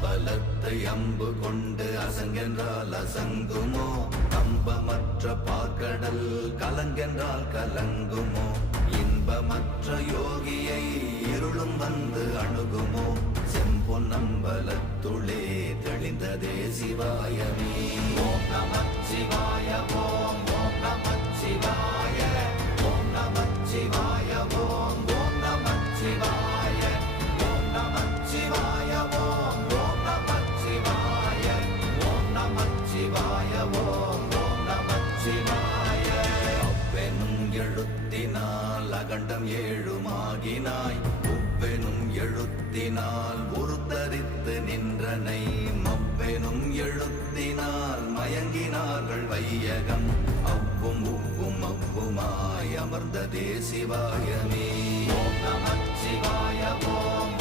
அம்பலத்தை அம்பு கொண்டு அசங்கென்றால் அசங்குமோ, கம்பமற்ற பாற்கடல் கலங்கென்றால் கலங்குமோ, இன்பமற்ற யோகியை இருளும் வந்து அணுகுமோ, செம்பொன்னம்பலத்துளே தெளிந்ததே சிவாயமே. ஓம் நமச்சிவாய ஓம் ஓம் நமச்சிவாய ஓம் நமச்சிவாய ஓம் ஓம் நமச்சிவாய ஓம் நமச்சிவாய ஓம் ஓம் நமச்சிவாய ஓம் நமச்சிவாய ஓம் ஓம் நமச்சிவாய. அவ்வெனும் எழுத்தினால் அகண்டம் ஏழுமாகினாய், உவ்வெனும் எழுத்தினால் உருத்தரித்து நின்றனை, மவ்வெனும் எழுத்தினால் மயங்கினார்கள் வையகம், அவ்வும் உவ்வும் அவ்வுமாய் அமர்ந்ததே சிவாயமே. ஓம் நமச்சிவாய ஓம்